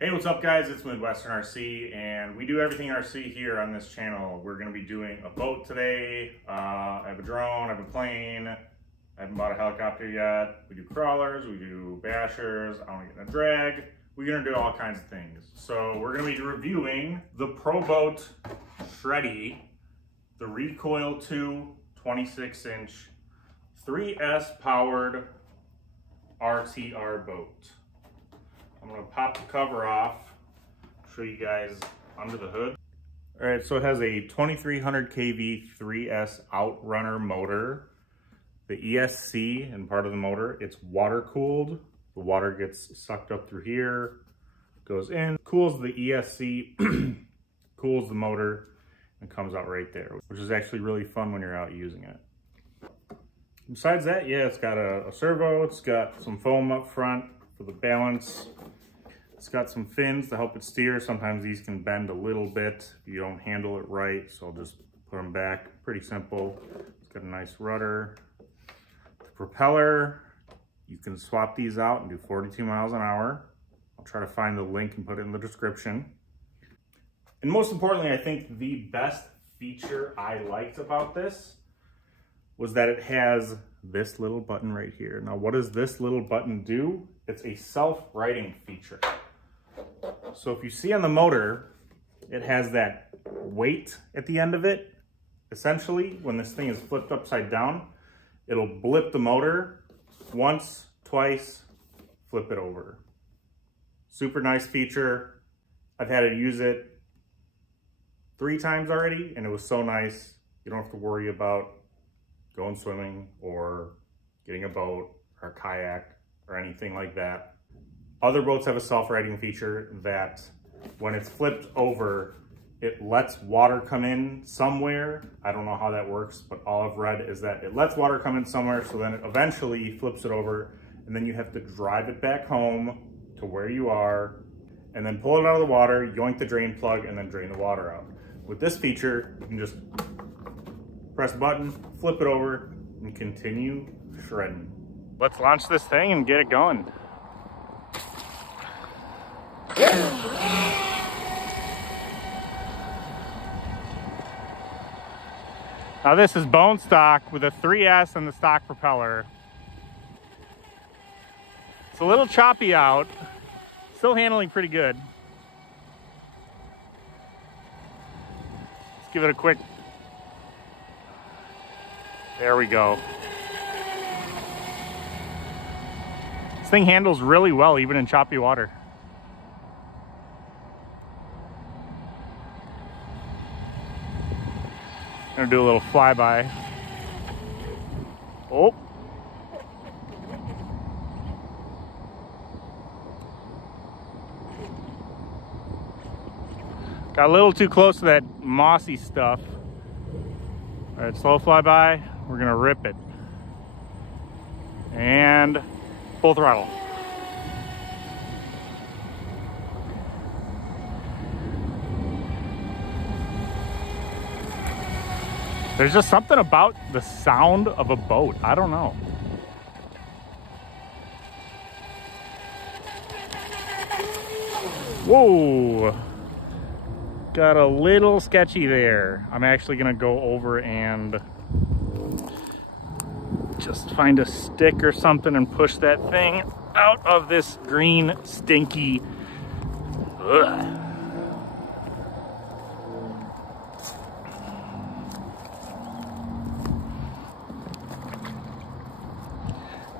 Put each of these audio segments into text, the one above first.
Hey, what's up guys? It's Midwestern RC and we do everything RC here on this channel. We're going to be doing a boat today. I have a drone, I have a plane. I haven't bought a helicopter yet. We do crawlers, we do bashers, I want to get in a drag. We're going to do all kinds of things. So we're going to be reviewing the Proboat Shreddy, the Recoil 2 26-inch 3S powered RTR boat. I'm going to pop the cover off, show you guys under the hood. All right, so it has a 2300 kV 3S Outrunner motor. The ESC and part of the motor, it's water cooled. The water gets sucked up through here, goes in, cools the ESC, cools the motor, and comes out right there, which is actually really fun when you're out using it. Besides that, yeah, it's got a servo, it's got some foam up front for the balance. It's got some fins to help it steer. Sometimes these can bend a little bit if you don't handle it right, so I'll just put them back. Pretty simple. It's got a nice rudder. The propeller, you can swap these out and do 42 miles an hour. I'll try to find the link and put it in the description. And most importantly, I think the best feature I liked about this was that it has this little button right here. Now, what does this little button do? It's a self-righting feature. So if you see on the motor, it has that weight at the end of it. Essentially, when this thing is flipped upside down, it'll blip the motor once, twice, flip it over. Super nice feature. I've had to use it 3 times already, and it was so nice. You don't have to worry about going swimming or getting a boat or a kayak or anything like that. Other boats have a self-righting feature that when it's flipped over, it lets water come in somewhere. I don't know how that works, but all I've read is that it lets water come in somewhere, so then it eventually flips it over, and then you have to drive it back home to where you are, and then pull it out of the water, yoink the drain plug, and then drain the water out. With this feature, you can just press a button, flip it over, and continue shredding. Let's launch this thing and get it going. Now this is bone stock with a 3S and the stock propeller. It's a little choppy out, still handling pretty good. Let's give it a quick, there we go. This thing handles really well even in choppy water. Gonna do a little flyby. Oh. Got a little too close to that mossy stuff. All right, slow flyby. We're gonna rip it. And full throttle. There's just something about the sound of a boat. I don't know. Whoa. Got a little sketchy there. I'm actually gonna go over and just find a stick or something and push that thing out of this green, stinky, ugh.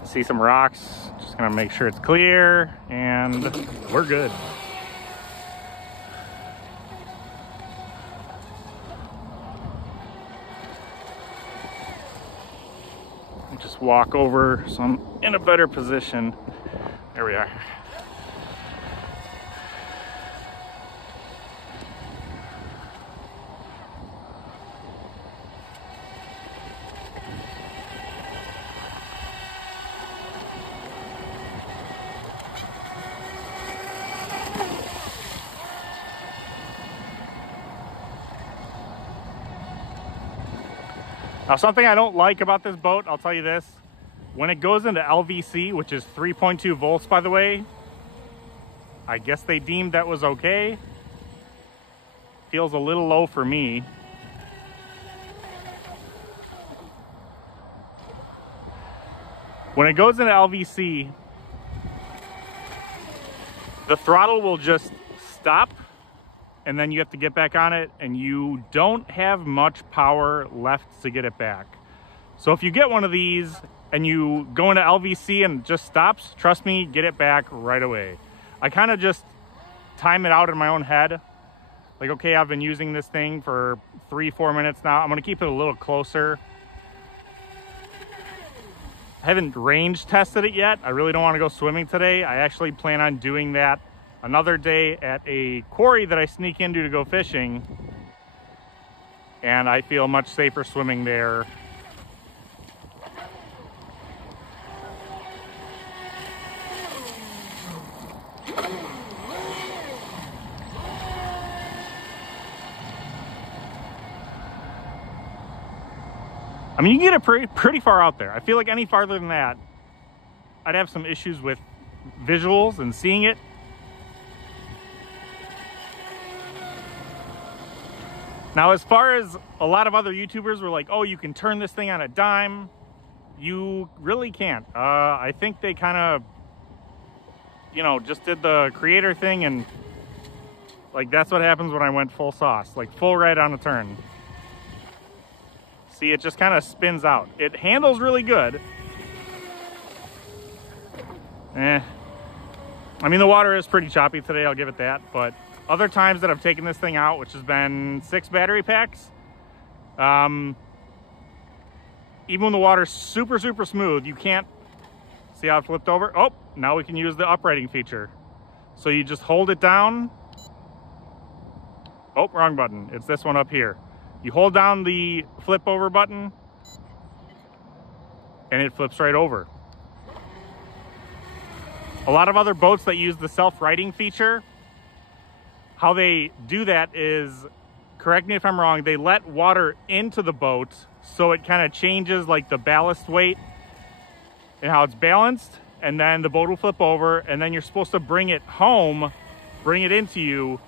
See some rocks, just gonna make sure it's clear, and we're good. Just walk over so I'm in a better position. There we are. Now, something I don't like about this boat, I'll tell you this, when it goes into LVC, which is 3.2 volts, by the way, I guess they deemed that was okay. Feels a little low for me. When it goes into LVC, the throttle will just stop, and then you have to get back on it, and you don't have much power left to get it back. So if you get one of these and you go into LVC and it just stops, trust me, get it back right away. I kind of just time it out in my own head. Like, okay, I've been using this thing for 3-4 minutes now. I'm gonna keep it a little closer. I haven't range tested it yet. I really don't want to go swimming today. I actually plan on doing that another day at a quarry that I sneak into to go fishing. And I feel much safer swimming there. I mean, you can get it pretty far out there. I feel like any farther than that, I'd have some issues with visuals and seeing it. Now, as far as a lot of other YouTubers were like, oh, you can turn this thing on a dime, you really can't. I think they kind of, you know, just did the creator thing, and like that's what happens when I went full sauce, like full right on a turn. See, it just kind of spins out. It handles really good. I mean, the water is pretty choppy today, I'll give it that. But other times that I've taken this thing out, which has been 6 battery packs, even when the water's super, super smooth, you can't see how it flipped over. Oh, now we can use the uprighting feature. So you just hold it down. Oh, wrong button. It's this one up here. You hold down the flip over button and it flips right over. A lot of other boats that use the self-righting feature, how they do that is, correct me if I'm wrong, they let water into the boat so it kind of changes like the ballast weight and how it's balanced, and then the boat will flip over, and then you're supposed to bring it home, bring it into you,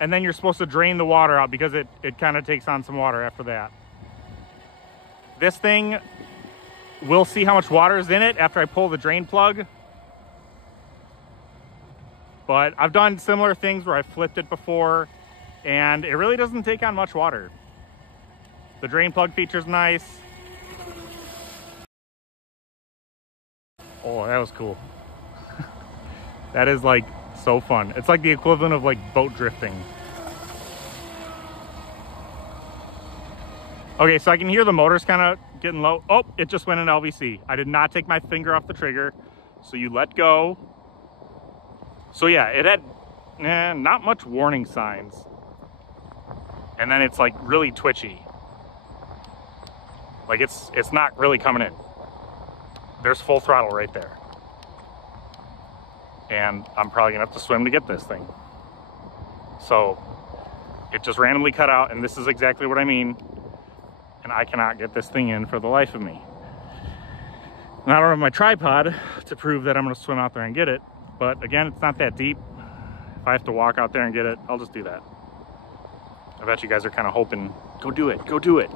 and then you're supposed to drain the water out because it kind of takes on some water after that. This thing, we'll see how much water is in it after I pull the drain plug. But I've done similar things where I've flipped it before, and it really doesn't take on much water. The drain plug feature's nice. Oh, that was cool. That is like so fun. It's like the equivalent of like boat drifting. Okay, so I can hear the motors kind of getting low. Oh, it just went in LVC. I did not take my finger off the trigger. So you let go. So yeah, it had not much warning signs. And then it's like really twitchy. Like it's not really coming in. There's full throttle right there. And I'm probably gonna have to swim to get this thing. So it just randomly cut out, and this is exactly what I mean. And I cannot get this thing in for the life of me. And I don't have my tripod to prove that I'm gonna swim out there and get it. But again, it's not that deep. If I have to walk out there and get it, I'll just do that. I bet you guys are kind of hoping, go do it, go do it.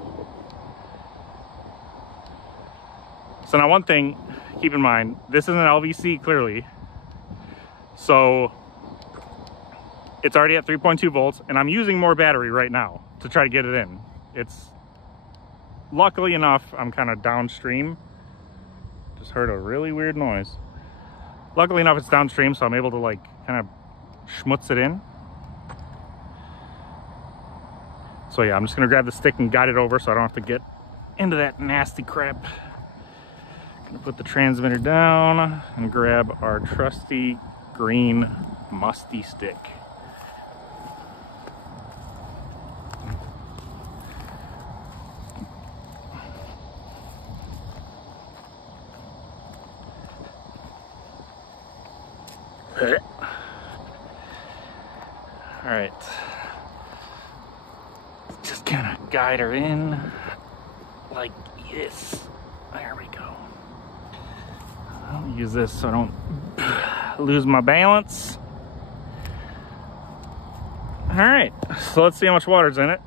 So now one thing, keep in mind, this is an LVC clearly. So it's already at 3.2 volts, and I'm using more battery right now to try to get it in. It's, luckily enough, I'm kind of downstream. Just heard a really weird noise. Luckily enough, it's downstream, so I'm able to like kind of schmutz it in. So yeah, I'm just gonna grab the stick and guide it over so I don't have to get into that nasty crap. Gonna put the transmitter down and grab our trusty green musty stick. All right, just kind of guide her in like this. There we go. I'll use this so I don't lose my balance. All right, so let's see how much water's in it.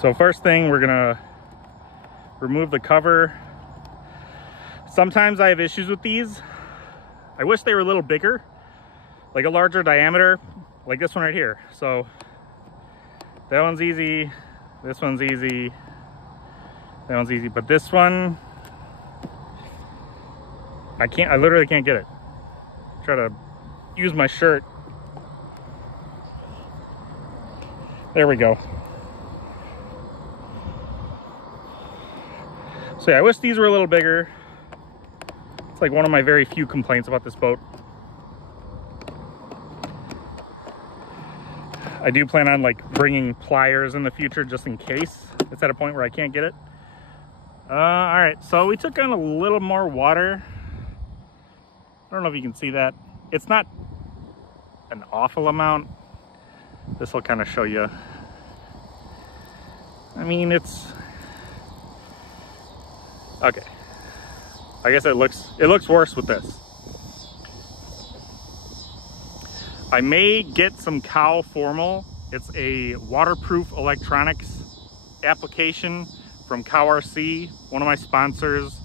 So first thing, we're gonna remove the cover. Sometimes I have issues with these. I wish they were a little bigger, like a larger diameter, like this one right here. So that one's easy, this one's easy, that one's easy, but this one, I literally can't get it. Try to use my shirt. There we go. So yeah, I wish these were a little bigger. It's like one of my very few complaints about this boat. I do plan on like bringing pliers in the future just in case it's at a point where I can't get it. All right, so we took on a little more water. I don't know if you can see that. It's not an awful amount. This will kind of show you. I mean, it's okay. I guess it looks worse with this. I may get some Cow Formal. It's a waterproof electronics application from Cow RC, one of my sponsors,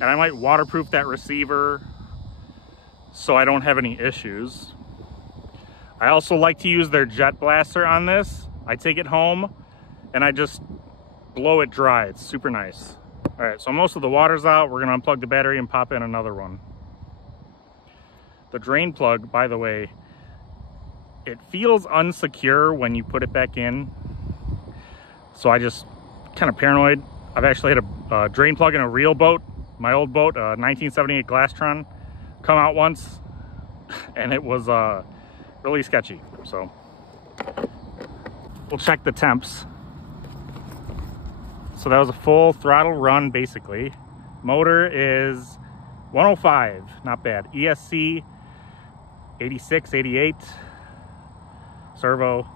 and I might waterproof that receiver so I don't have any issues. I also like to use their jet blaster on this. I take it home and I just blow it dry. It's super nice. All right, so most of the water's out. We're gonna unplug the battery and pop in another one. The drain plug, by the way, it feels unsecure when you put it back in. So I just kind of paranoid. I've actually had a drain plug in a real boat, my old boat, 1978 Glastron, come out once, and it was really sketchy. So we'll check the temps. So that was a full throttle run basically. Motor is 105, not bad. ESC 86, 88. Servo.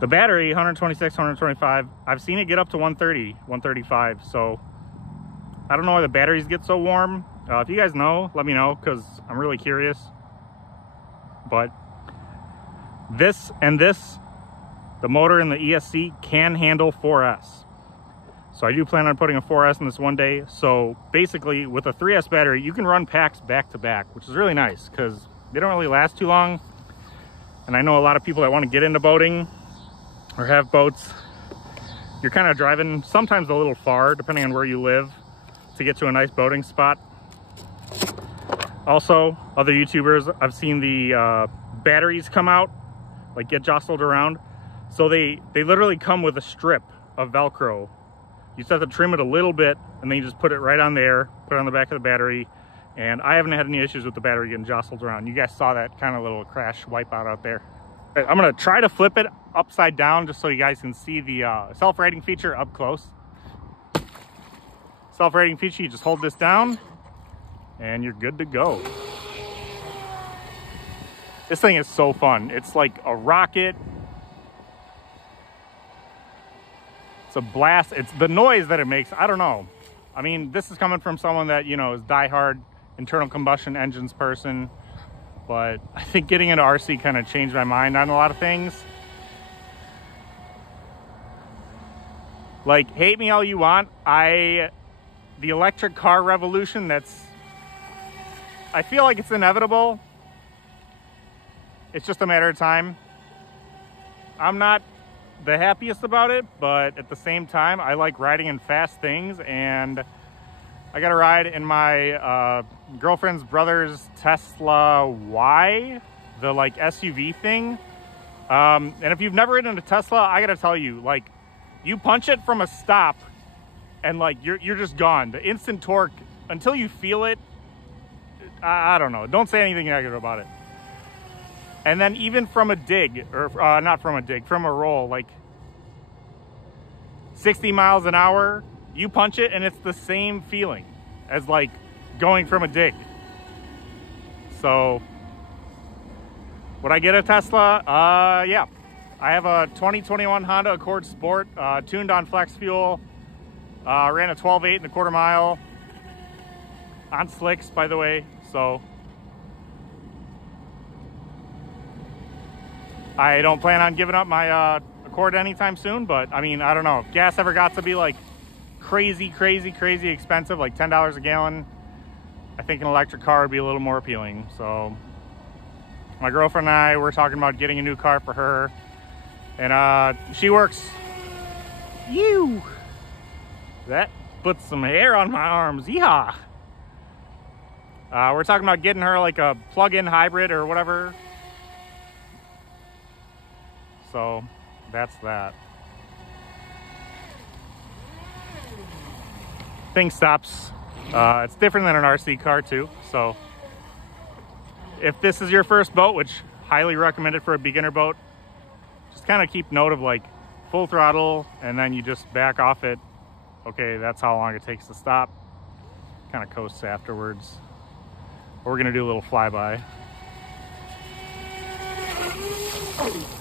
The battery 126, 125. I've seen it get up to 130, 135. So I don't know why the batteries get so warm. If you guys know, let me know, because I'm really curious. But this and this, the motor and the ESC can handle 4S. So I do plan on putting a 4S in this one day. So basically with a 3S battery, you can run packs back to back, which is really nice because they don't really last too long. And I know a lot of people that want to get into boating or have boats, you're kind of driving sometimes a little far depending on where you live to get to a nice boating spot. Also, other YouTubers, I've seen the batteries come out, like get jostled around. So they literally come with a strip of Velcro. You just have to trim it a little bit and then you just put it right on there, put it on the back of the battery. And I haven't had any issues with the battery getting jostled around. You guys saw that kind of little crash wipeout out there. Right, I'm gonna try to flip it upside down just so you guys can see the self-rating feature up close. Self-rating feature, you just hold this down and you're good to go. This thing is so fun. It's like a rocket. It's a blast. It's the noise that it makes. I don't know. I mean, this is coming from someone that, you know, is diehard internal combustion engines person, but I think getting into RC kind of changed my mind on a lot of things. Like, hate me all you want. The electric car revolution, I feel like it's inevitable. It's just a matter of time. I'm not the happiest about it, but at the same time, I like riding in fast things, and I got a ride in my girlfriend's brother's Tesla Y, the like SUV thing. And if you've never ridden a Tesla, I gotta tell you, like, you punch it from a stop and like you're just gone. The instant torque, until you feel it, I don't know. Don't say anything negative about it. And then even from a dig, or not from a dig, from a roll, like 60 miles an hour, you punch it and it's the same feeling as like going from a dig. So would I get a Tesla? Yeah. I have a 2021 Honda Accord Sport, tuned on flex fuel, ran a 12.8 and a quarter mile on slicks, by the way. So I don't plan on giving up my Accord anytime soon, but I mean, I don't know. If gas ever got to be like crazy expensive, like $10 a gallon, I think an electric car would be a little more appealing. So my girlfriend and I were talking about getting a new car for her, and she works. That puts some hair on my arms. Yeehaw! We're talking about getting her like a plug-in hybrid or whatever. So that's that. Thing stops. It's different than an RC car too. So if this is your first boat, which highly recommended for a beginner boat, just kind of keep note of like full throttle, and then you just back off it. Okay, that's how long it takes to stop. Kind of coasts afterwards. We're gonna do a little flyby.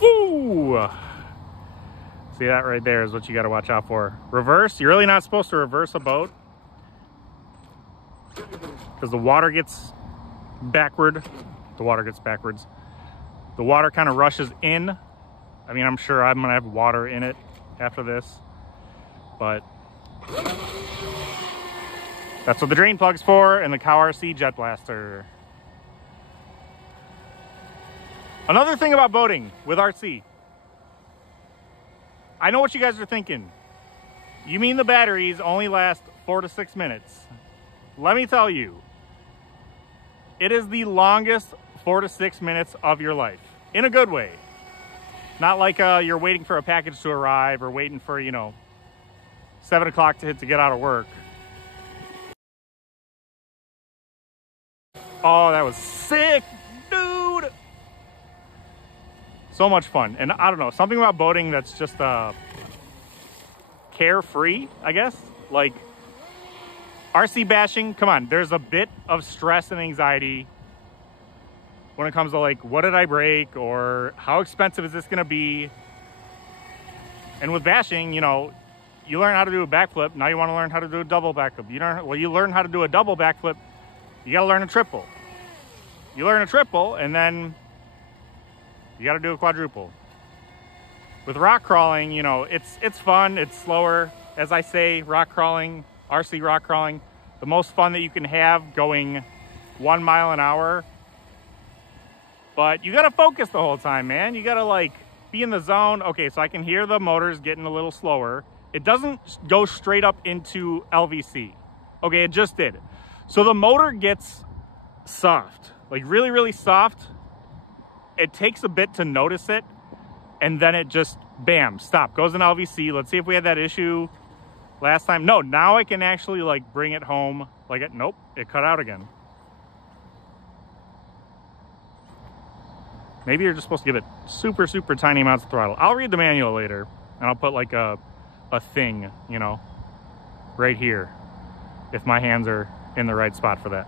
Ooh! See, that right there is what you gotta watch out for. Reverse, you're really not supposed to reverse a boat because the water gets backward. The water gets backwards. The water kind of rushes in. I mean, I'm sure I'm gonna have water in it after this, but that's what the drain plug's for, and the Cow RC jet blaster. Another thing about boating with RC. I know what you guys are thinking. You mean the batteries only last 4 to 6 minutes? Let me tell you, it is the longest 4 to 6 minutes of your life, in a good way. Not like you're waiting for a package to arrive or waiting for, you know, 7 o'clock to hit to get out of work. Oh, that was sick, dude. So much fun. And I don't know, something about boating that's just carefree, I guess. Like RC bashing, come on, there's a bit of stress and anxiety when it comes to like, what did I break, or how expensive is this gonna be? And with bashing, you know, you learn how to do a backflip, now you wanna learn how to do a double backflip. You learn how to do a double backflip, you gotta learn a triple. You learn a triple, and then you gotta do a quadruple. With rock crawling, you know, it's fun, it's slower. As I say, rock crawling, RC rock crawling, the most fun that you can have, going 1 mile an hour. But you gotta focus the whole time, man. You gotta like be in the zone. Okay, so I can hear the motors getting a little slower. It doesn't go straight up into LVC. Okay, it just did. So the motor gets soft, like really soft. It takes a bit to notice it, and then it just, bam, stop, goes in LVC. Let's see if we had that issue last time. No, now I can actually like bring it home. Like it, nope, it cut out again. Maybe you're just supposed to give it super tiny amounts of throttle. I'll read the manual later, and I'll put like a thing, you know, right here, if my hands are in the right spot for that.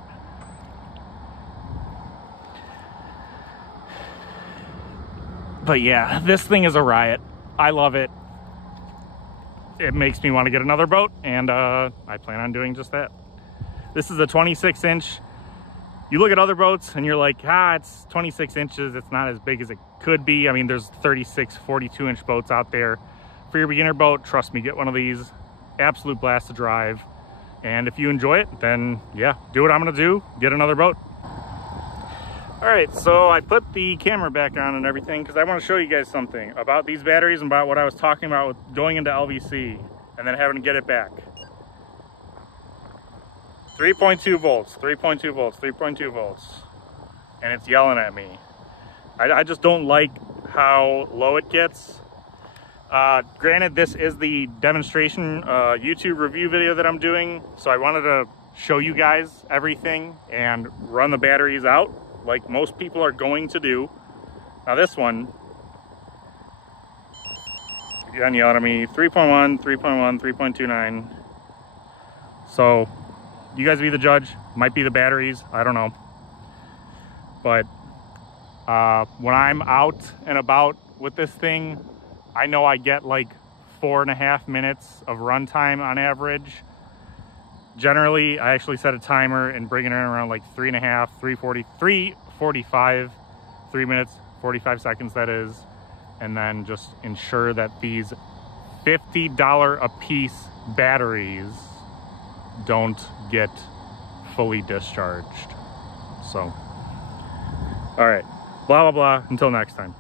But yeah, this thing is a riot. I love it. It makes me want to get another boat, and I plan on doing just that. This is a 26-inch. You look at other boats and you're like, it's 26 inches. It's not as big as it could be. I mean, there's 36, 42-inch boats out there. For your beginner boat, trust me, get one of these. Absolute blast to drive. And if you enjoy it, then yeah, do what I'm gonna do, get another boat. All right, so I put the camera back on and everything because I want to show you guys something about these batteries and about what I was talking about with going into LVC and then having to get it back. 3.2 volts, 3.2 volts, 3.2 volts. And it's yelling at me. I just don't like how low it gets. Granted, this is the demonstration YouTube review video that I'm doing, so I wanted to show you guys everything and run the batteries out like most people are going to do. Now this one, again, yelling at me, 3.1, 3.1, 3.29. So you guys be the judge. Might be the batteries, I don't know. But when I'm out and about with this thing, I know I get like 4.5 minutes of run time on average. Generally, I actually set a timer and bring it in around like 3.5, 3:40, 3:45, 3 minutes, 45 seconds that is. and then just ensure that these $50 a piece batteries don't get fully discharged. So, all right, blah, blah, blah, until next time.